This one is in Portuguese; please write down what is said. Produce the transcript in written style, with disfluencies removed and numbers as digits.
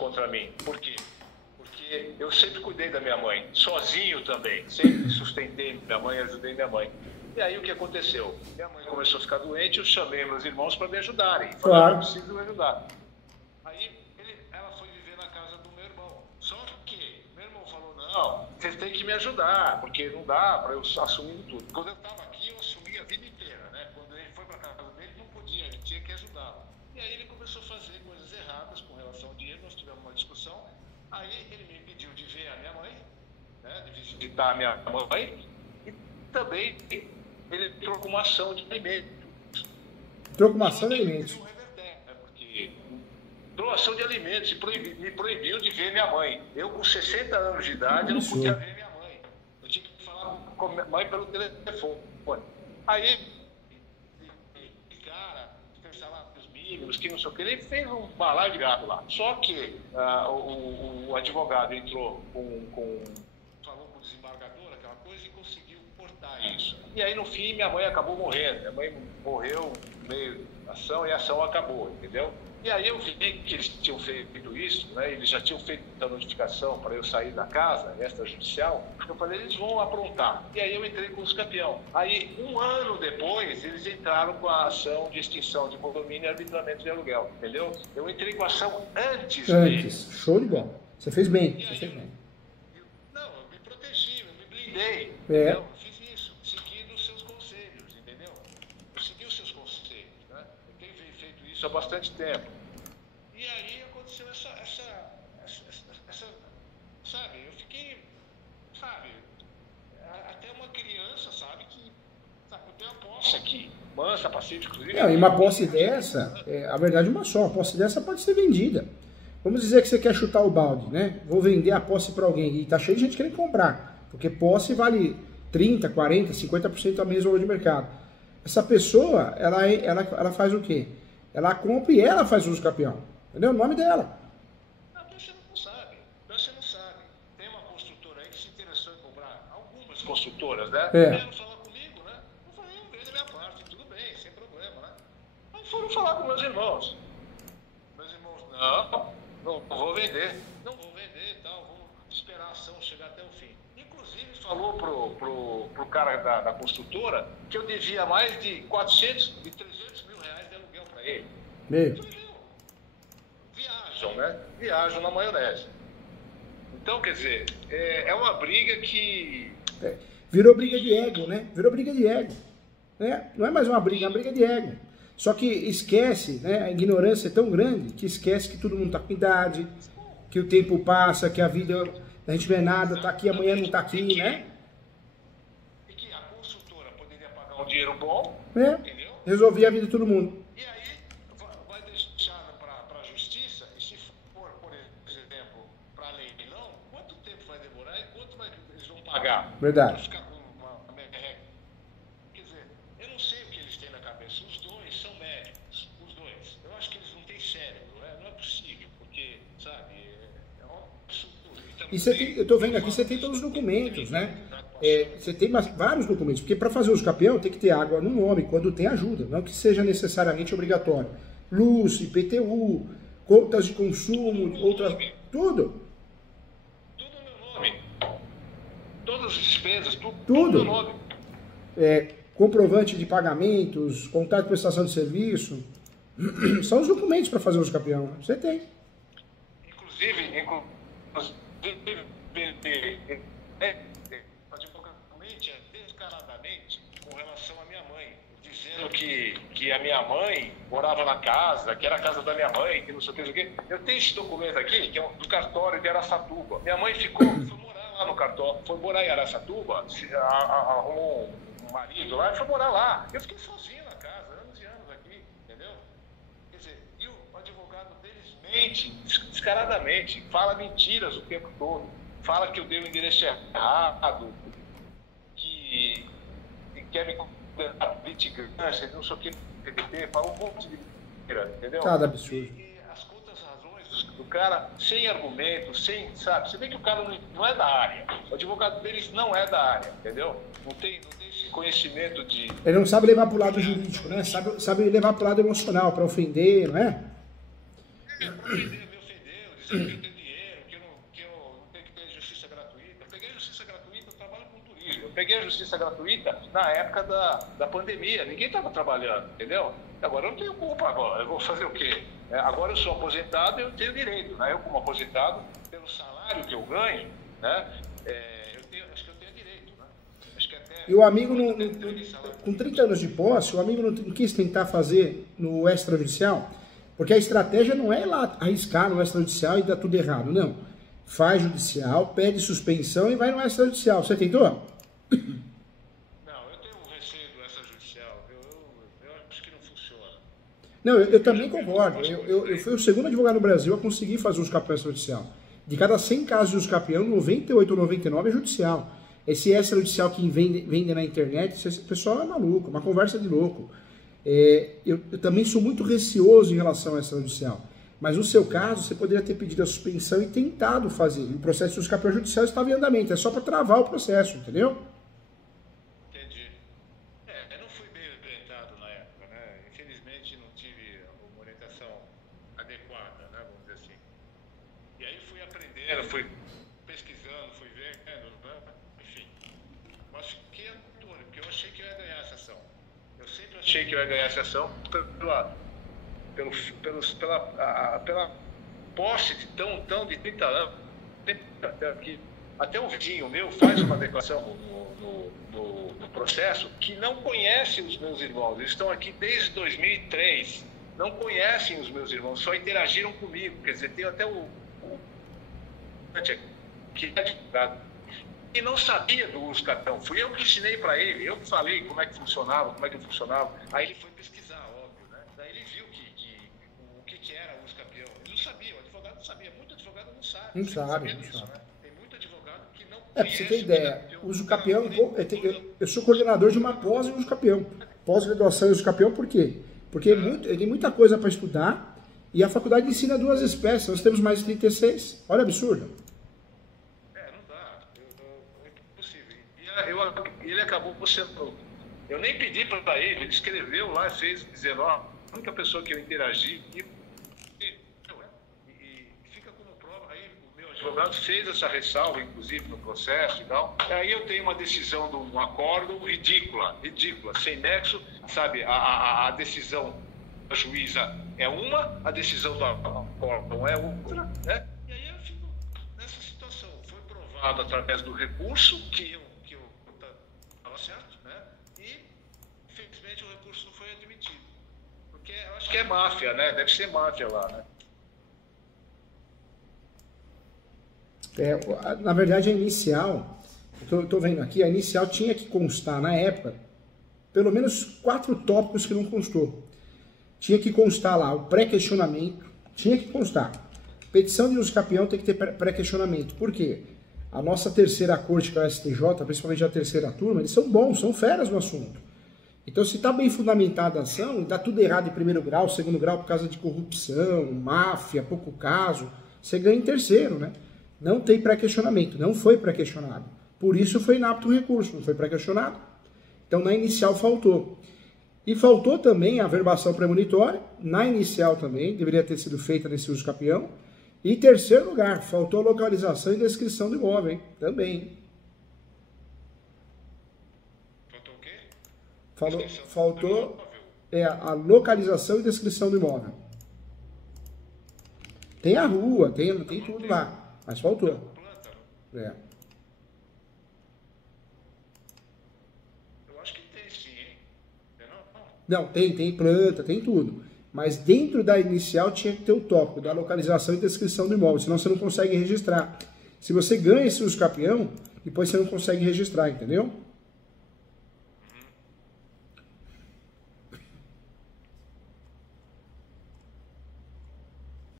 contra mim. Por quê? Porque eu sempre cuidei da minha mãe, sozinho também. Sempre sustentei minha mãe, ajudei minha mãe. E aí o que aconteceu? Minha mãe começou a ficar doente, eu chamei meus irmãos para me ajudarem. Falei, Claro. eu preciso me ajudar. Aí ela foi viver na casa do meu irmão. Só que meu irmão falou, não, vocês têm que me ajudar, porque não dá para eu assumir tudo. Quando eu estava aqui, eu assumi a vida inteira, né? Quando ele foi para a casa dele, não podia, ele tinha que ajudar. E aí ele começou a fazer coisas erradas com relação ao dinheiro, nós tivemos uma discussão. Aí ele me pediu de ver a minha mãe, né? De visitar a minha mãe, e também ele entrou com uma ação de alimentos. Entrou com uma ação de alimentos. Porque entrou ação de alimentos e me proibiu de ver minha mãe. Eu, com 60 anos de idade, eu não podia ver minha mãe. Eu tinha que falar com a minha mãe pelo telefone. Aí, cara, fez salários mínimos, que não sei o que, ele fez um balaio de gato lá. Só que o advogado entrou falou com o desembargador, aquela coisa, e conseguiu cortar isso. E aí, no fim, minha mãe acabou morrendo. Minha mãe morreu no meio da ação e a ação acabou, entendeu? E aí eu vi que eles tinham feito isso, né? Eles já tinham feito a notificação para eu sair da casa, extrajudicial. Eu falei, eles vão aprontar. E aí eu entrei com os campeão. Aí, um ano depois, eles entraram com a ação de extinção de condomínio e arbitramento de aluguel, entendeu? Eu entrei com a ação antes deles. Show de bola. Você fez bem, você fez bem. Não, eu me protegi, eu me blindei, entendeu? Eu fiz isso, seguindo os seus conselhos, entendeu? Eu segui os seus conselhos, né? Eu tenho feito isso há bastante tempo. E aí aconteceu essa sabe, eu fiquei, sabe, até uma criança, sabe, que, sabe, eu tenho a posse aqui, mansa, pacífica, inclusive. E uma posse dessa, a verdade é uma só, a posse dessa pode ser vendida. Vamos dizer que você quer chutar o balde, né? Vou vender a posse para alguém e tá cheio de gente querendo comprar, porque posse vale 30, 40, 50% da mesma valor de mercado. Essa pessoa, ela faz o quê? Ela compra e ela faz uso campeão. Entendeu? O nome dela. Não, você não sabe. Você não sabe. Tem uma construtora aí que se interessou em comprar. Algumas construtoras, né? Vieram falar comigo, né? Eu falei, eu vejo a minha parte, tudo bem, sem problema, né? Aí foram falar com meus irmãos. Meus irmãos, não vou vender. Não vou vender e tal, vamos esperar a ação chegar até o fim. Inclusive, falou pro cara da construtora que eu devia mais de 400 e 300 mil reais de aluguel para ele. Viajam, né? Viajam na maionese. Então, quer dizer, é uma briga que... Virou briga de ego, né? Virou briga de ego. Né? Não é mais uma briga, é uma briga de ego. Só que esquece, né? A ignorância é tão grande que esquece que todo mundo está com idade, que o tempo passa, que a vida... A gente não é nada, está aqui, amanhã não está aqui, né? E que a consultora poderia pagar um dinheiro bom, entendeu? Resolver a vida de todo mundo. E aí vai deixar para a justiça, e se for, por exemplo, para a leilão, quanto tempo vai demorar e quanto eles vão pagar? Verdade. Para ficar com uma merreca. Quer dizer, eu não sei o que eles têm na cabeça. Os dois são médicos, os dois. Eu acho que eles não têm cérebro, não é possível, porque, sabe, é um absurdo. E você tem, eu estou vendo aqui, você tem todos os documentos, né? Você tem vários documentos, porque para fazer uso campeão tem que ter água no nome, quando tem ajuda, não que seja necessariamente obrigatório. Luz, IPTU, contas de consumo, outras... Tudo. Tudo no meu nome. Todas as despesas, tudo no meu nome. Comprovante de pagamentos, contrato de prestação de serviço. São os documentos para fazer uso campeão. Você tem. Inclusive advogadamente, descaradamente, com relação à minha mãe, dizendo que a minha mãe morava na casa, que era a casa da minha mãe, que não sei o que. Eu tenho esse documento aqui, que é do cartório de Araçatuba. Minha mãe foi morar lá no cartório, foi morar em Araçatuba, arrumou um marido lá e foi morar lá. Eu fiquei sozinho na casa, anos e anos aqui, entendeu? Quer dizer, e o advogado deles mente descaradamente, fala mentiras o tempo todo, fala que eu dei o endereço errado, que quer me condenar litigância, não sei o que, PDT, fala um monte de mentira, entendeu? Cada absurdo. E as contas razões do cara, sem argumento, sem, sabe, você vê que o cara não é da área, o advogado deles não é da área, entendeu? Não tem esse conhecimento de... Ele não sabe levar para o lado jurídico, né? Sabe levar para o lado emocional, para ofender, não é? Me ofendeu, dizendo que eu tenho dinheiro, que eu não tenho que ter justiça gratuita. Eu peguei justiça gratuita, eu trabalho com turismo. Eu peguei a justiça gratuita na época da pandemia. Ninguém estava trabalhando, entendeu? Agora eu não tenho culpa agora. Eu vou fazer o quê? Agora eu sou aposentado e eu tenho direito, né? Eu como aposentado, pelo salário que eu ganho, né? Acho que eu tenho direito, né? Acho que até... E o amigo, com 30 anos de posse, o amigo não quis tentar fazer no extrajudicial, porque a estratégia não é ir lá arriscar no extrajudicial e dar tudo errado, não. Faz judicial, pede suspensão e vai no extrajudicial. Você tentou? Não, eu tenho um receio do extrajudicial. Eu acho que não funciona. Não, eu também concordo. Eu fui o segundo advogado no Brasil a conseguir fazer uso capião extrajudicial. De cada 100 casos de uso capião, 98 ou 99 é judicial. Esse extrajudicial que vende na internet, esse pessoal é maluco, uma conversa de louco. Eu também sou muito receoso em relação ao extrajudicial. Mas no seu caso, você poderia ter pedido a suspensão e tentado fazer. E o processo de uso capião judicial estava em andamento. É só para travar o processo, entendeu? Entendi. Eu não fui bem orientado na época, né? Infelizmente não tive uma orientação adequada, né? Vamos dizer assim. E aí fui aprendendo, fui pesquisando, fui vendo, né? Enfim. Mas fiquei atônito, porque eu achei que eu ia ganhar essa ação. Eu sempre achei que eu ia ganhar essa ação pela posse de tão de 30 anos. Até um vizinho meu faz uma declaração no processo que não conhece os meus irmãos. Eles estão aqui desde 2003, não conhecem os meus irmãos, só interagiram comigo. Quer dizer, tem até que é advogado e não sabia do uso capião. Fui eu que ensinei para ele, eu que falei como é que funcionava, como é que funcionava. Aí ele foi pesquisar, óbvio, né? Daí ele viu o que era o uso capião. Ele não sabia, o advogado não sabia. Muito advogado não sabe. Não sabe. Né? Tem muito advogado que não conhece. Pra você ter ideia, uso capião, eu sou coordenador de uma pós em uso capião. Pós-graduação em uso capião, por quê? Porque tem muita coisa para estudar e a faculdade ensina 2 espécies. Nós temos mais de 36. Olha o absurdo. Não dá. É impossível. E ele acabou sendo... Eu nem pedi para ele escreveu lá, fez, dizendo, a única pessoa que eu interagi e fica como prova. Aí o meu advogado fez essa ressalva, inclusive, no processo e tal. Aí eu tenho uma decisão de um acórdão ridícula, sem nexo, sabe? A decisão da juíza é uma, a decisão do acórdão é outra, né? E aí eu fico nessa situação. Foi provado através do recurso que eu estava certo, né? E, infelizmente, o recurso não foi admitido. Porque eu acho que é máfia, né? Deve ser máfia lá, né? Na verdade, a inicial, eu estou vendo aqui, a inicial tinha que constar, na época, pelo menos 4 tópicos que não constou. Tinha que constar lá o pré-questionamento, tinha que constar. Petição de uso capião tem que ter pré-questionamento. Por quê? A nossa terceira corte, que é o STJ, principalmente a terceira turma, eles são bons, são feras no assunto. Então, se está bem fundamentada a ação, e dá tudo errado em primeiro grau, segundo grau, por causa de corrupção, máfia, pouco caso, você ganha em terceiro, né? Não tem pré-questionamento, não foi pré-questionado. Por isso foi inapto o recurso, não foi pré-questionado. Então, na inicial faltou. E faltou também a averbação premonitória, na inicial também, deveria ter sido feita nesse uso capião. E em terceiro lugar, faltou localização e descrição do imóvel, hein? Também. Faltou o quê? Faltou a localização e descrição do imóvel. Tem a rua, tem tudo lá, mas faltou. É. Eu acho que tem sim, hein? Não, tem planta, tem tudo. Mas dentro da inicial tinha que ter o tópico da localização e descrição do imóvel, senão você não consegue registrar. Se você ganha esse uso capião, depois você não consegue registrar, entendeu?